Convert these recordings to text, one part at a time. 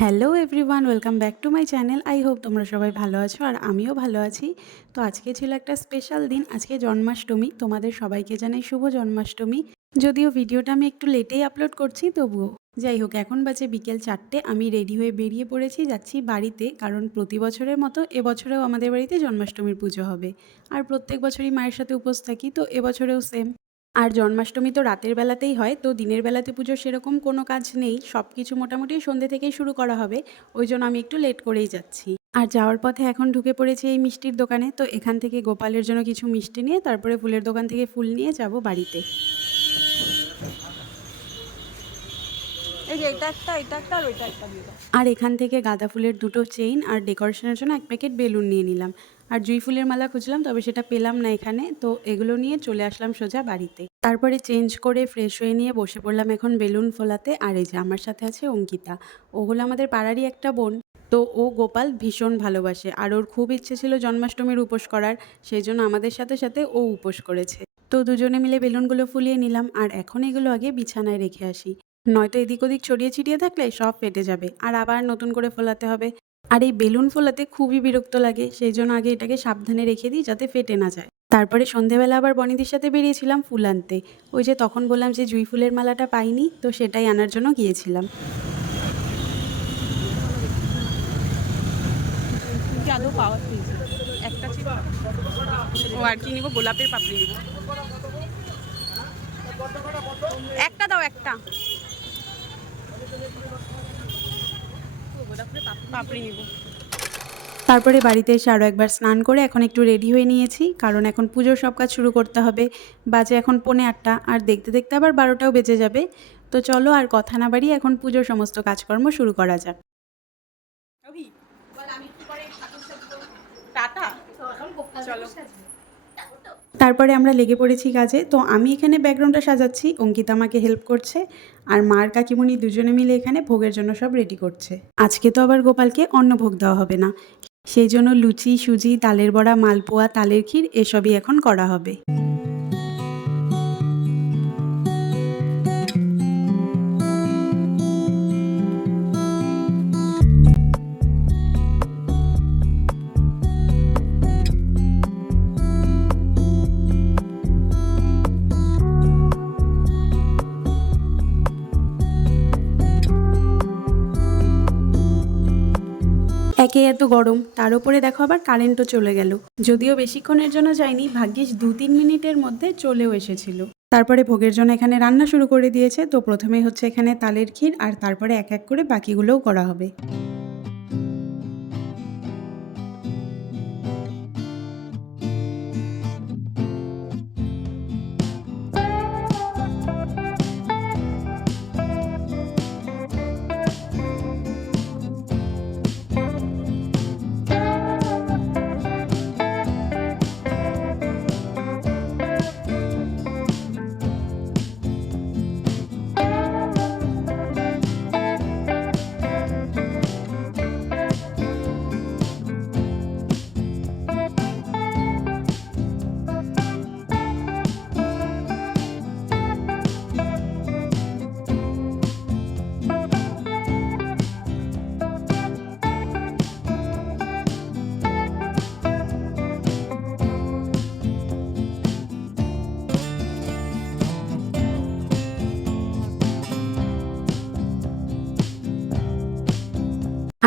Hello everyone, welcome back to my channel. I hope তোমরা সবাই ভালো আছো আর আমিও ভালো আছি। তো আজকে ছিল একটা স্পেশাল দিন, আজকে জন্মাষ্টমী। তোমাদের সবাইকে জানাই শুভ জন্মাষ্টমী। যদিও ভিডিওটা আমি একটু লেটেই আপলোড করছি, তবুও যাই হোক, এখন বাজে বিকেল 4টে। আমি রেডি হয়ে বেরিয়ে পড়েছি, যাচ্ছি বাড়িতে। কারণ প্রতি বছরের মতো এবছরেও আমাদের বাড়িতে জন্মাষ্টমীর পুজো হবে। আর প্রত্যেক বছরই মায়ের সাথে উপোস থাকি, তো এবছরেও সেম। আর জন্মাষ্টমী তো রাতের বেলাতেই হয়, তো দিনের বেলাতে পুজোর সেরকম কোনো কাজ নেই, সব কিছু মোটামুটি সন্ধ্যে থেকেই শুরু করা হবে। ওই জন্য আমি একটু লেট করেই যাচ্ছি। আর যাওয়ার পথে এখন ঢুকে পড়েছি এই মিষ্টির দোকানে। তো এখান থেকে গোপালের জন্য কিছু মিষ্টি নিয়ে তারপরে ফুলের দোকান থেকে ফুল নিয়ে যাব বাড়িতে। এই যে এটা একটা আর ওইটা একটা দিয়ে দাও। আর এখান থেকে গাঁদা ফুলের দুটো চেইন আর ডেকোরেশনের জন্য 1 প্যাকেট বেলুন নিয়ে নিলাম। আর জুঁই ফুলের মালা খুঁজলাম, তবে সেটা পেলাম না এখানে, তো এগুলো নিয়ে চলে আসলাম সোজা বাড়িতে। তারপরে চেঞ্জ করে ফ্রেশ হয়ে নিয়ে বসে পড়লাম এখন বেলুন ফোলাতে। আর এই যে আমার সাথে আছে অঙ্কিতা, ও হলো আমাদের পাড়ারই একটা বোন। তো ও গোপাল ভীষণ ভালোবাসে, আর ওর খুব ইচ্ছে ছিল জন্মাষ্টমীর উপোস করার, সেই জন্য আমাদের সাথে সাথে ও উপোস করেছে। তো দুজনে মিলে বেলুনগুলো ফুলিয়ে নিলাম, আর এখন এগুলো আগে বিছানায় রেখে আসি, নয়তো এদিক ওদিক ছড়িয়ে ছিটিয়ে থাকলে সব ফেটে যাবে আর আবার নতুন করে ফোলাতে হবে। আর এই বেলুন ফোলাতে খুবই বিরক্ত লাগে, সেই জন্য আগে এটাকে সাবধানে রেখে দিই যাতে ফেটে না যায়। তারপরে সন্ধেবেলা আবার বনিদির সাথে বেরিয়েছিলাম ফুল আনতে। ওই যে তখন বললাম যে জুঁই ফুলের মালাটা পাইনি, তো সেটাই আনার জন্য গিয়েছিলাম। কি আদৌ পাওয়ার পেয়েছি একটা ছিল। ও আর কি নিব, গোলাপের পাপড়ি নিব। একটা দাও, একটা গোলাপের পাপড়ি নিব। তারপরে বাড়িতে এসে আরও একবার স্নান করে এখন একটু রেডি হয়ে নিয়েছি, কারণ এখন পুজোর সব কাজ শুরু করতে হবে। বাজে এখন 8:45, আর দেখতে দেখতে আবার 12টাও বেজে যাবে। তো চলো আর কথা না বাড়িয়ে এখন পুজোর সমস্ত কাজকর্ম শুরু করা যাক। টাটা, চলো। তারপরে আমরা লেগে পড়েছি কাজে। তো আমি এখানে ব্যাকগ্রাউন্ডটা সাজাচ্ছি, অঙ্কিতা আমাকে হেল্প করছে। আর মার কাকিমুনি দুজনে মিলে এখানে ভোগের জন্য সব রেডি করছে। আজকে তো আবার গোপালকে অন্নভোগ দেওয়া হবে না, সেই জন্য লুচি, সুজি, তালের বড়া, মালপোয়া, তালের ক্ষীর এসবই এখন করা হবে। একে এত গরম, তার উপরে দেখো আবার কারেন্টও চলে গেল। যদিও বেশিক্ষণের জন্য যায়নি, ভাগ্যিস 2-3 মিনিটের মধ্যে চলেও এসেছিল। তারপরে ভোগের জন্য এখানে রান্না শুরু করে দিয়েছে। তো প্রথমেই হচ্ছে এখানে তালের ক্ষীর, আর তারপরে এক এক করে বাকিগুলোও করা হবে।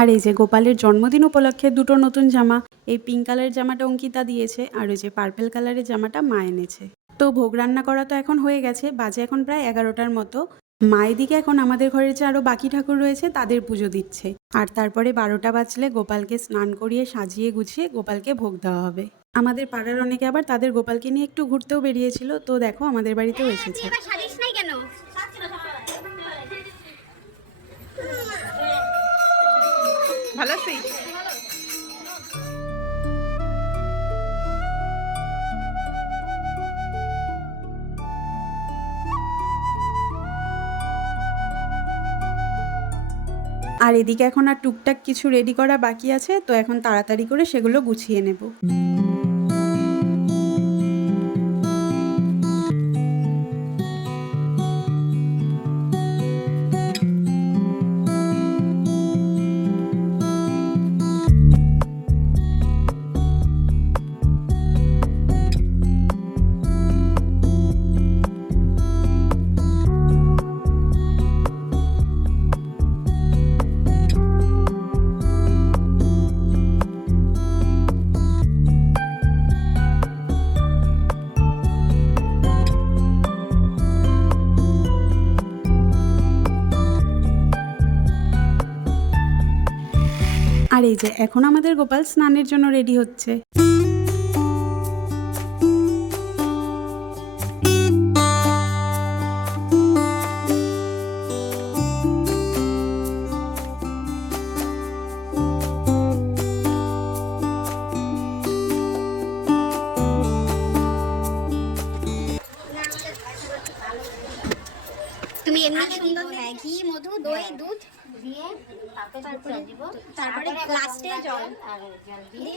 আর এই যে গোপালের জন্মদিন উপলক্ষে দুটো নতুন জামা, এই পিঙ্ক কালারের জামাটা অঙ্কিতা দিয়েছে, আর ওই যে পার্পেল কালারের জামাটা মা এনেছে। তো ভোগ রান্না করা তো এখন হয়ে গেছে, বাজে এখন প্রায় 11টার মতো। মা এদিকে এখন আমাদের ঘরের যে আরও বাকি ঠাকুর রয়েছে তাদের পুজো দিচ্ছে। আর তারপরে 12টা বাজলে গোপালকে স্নান করিয়ে সাজিয়ে গুছিয়ে গোপালকে ভোগ দেওয়া হবে। আমাদের পাড়ার অনেকে আবার তাদের গোপালকে নিয়ে একটু ঘুরতেও বেরিয়েছিল, তো দেখো আমাদের বাড়িতেও এসেছে। ভালো আছিস? আর এদিকে এখন আর টুকটাক কিছু রেডি করা বাকি আছে, তো এখন তাড়াতাড়ি করে সেগুলো গুছিয়ে নেব। আর এই যে এখন আমাদের গোপাল স্নানের জন্য রেডি হচ্ছে। তুমি এমনি সুন্দর ঘি মধু দই দুধ দিয়ে তারপরে লাস্টে জল দিয়ে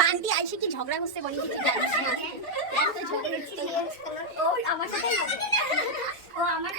বান্টি আইসি কি ঝগড়া করতে বলি ও আমার সাথে ও আমার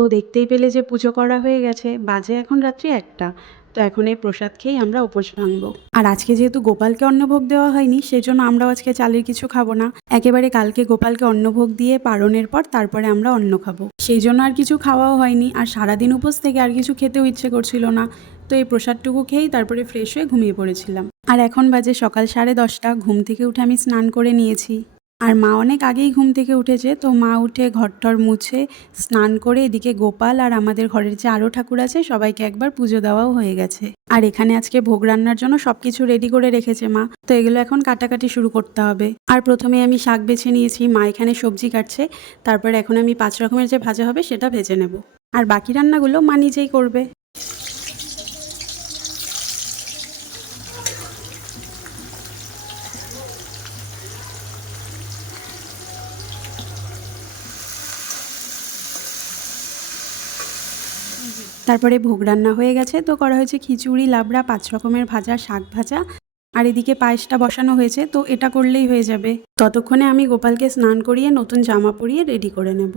তো দেখতেই পেলে যে পুজো করা হয়ে গেছে, বাজে এখন রাত্রি 1টা। তো এখন এই প্রসাদ খেয়েই আমরা উপোস ভাঙবো। আর আজকে যেহেতু গোপালকে অন্নভোগ দেওয়া হয়নি, সেজন্য আমরাও আজকে চালের কিছু খাবো না। একেবারে কালকে গোপালকে অন্নভোগ দিয়ে পারণের পর তারপরে আমরা অন্ন খাবো। সেই জন্য আর কিছু খাওয়াও হয়নি, আর সারাদিন উপোস থেকে আর কিছু খেতেও ইচ্ছে করছিল না। তো এই প্রসাদটুকু খেয়েই তারপরে ফ্রেশ হয়ে ঘুমিয়ে পড়েছিলাম। আর এখন বাজে সকাল 10:30। ঘুম থেকে উঠে আমি স্নান করে নিয়েছি। আর মা অনেক আগেই ঘুম থেকে উঠেছে, তো মা উঠে ঘরটর মুছে স্নান করে এদিকে গোপাল আর আমাদের ঘরের যে আরও ঠাকুর আছে সবাইকে একবার পুজো দেওয়াও হয়ে গেছে। আর এখানে আজকে ভোগ রান্নার জন্য সবকিছু রেডি করে রেখেছে মা, তো এগুলো এখন কাটাকাটি শুরু করতে হবে। আর প্রথমে আমি শাক বেছে নিয়েছি, মা এখানে সবজি কাটছে। তারপর এখন আমি 5 রকমের যে ভাজা হবে সেটা ভেজে নেব, আর বাকি রান্নাগুলো মা নিজেই করবে। তারপরে ভোগ রান্না হয়ে গেছে, তো করা হয়েছে খিচুড়ি, লাবড়া, 5 রকমের ভাজা, শাক ভাজা, আর এদিকে পায়েসটা বসানো হয়েছে। তো এটা করলেই হয়ে যাবে। ততক্ষণে আমি গোপালকে স্নান করিয়ে নতুন জামা পরিয়ে রেডি করে নেব।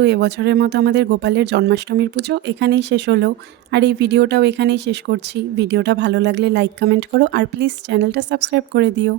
তো এবছরের মতো আমাদের গোপালের জন্মাষ্টমীর পুজো এখানেই শেষ হলো। আর এই ভিডিওটাও এখানেই শেষ করছি। ভিডিওটা ভালো লাগলে লাইক কমেন্ট করো আর প্লিজ চ্যানেলটা সাবস্ক্রাইব করে দিও।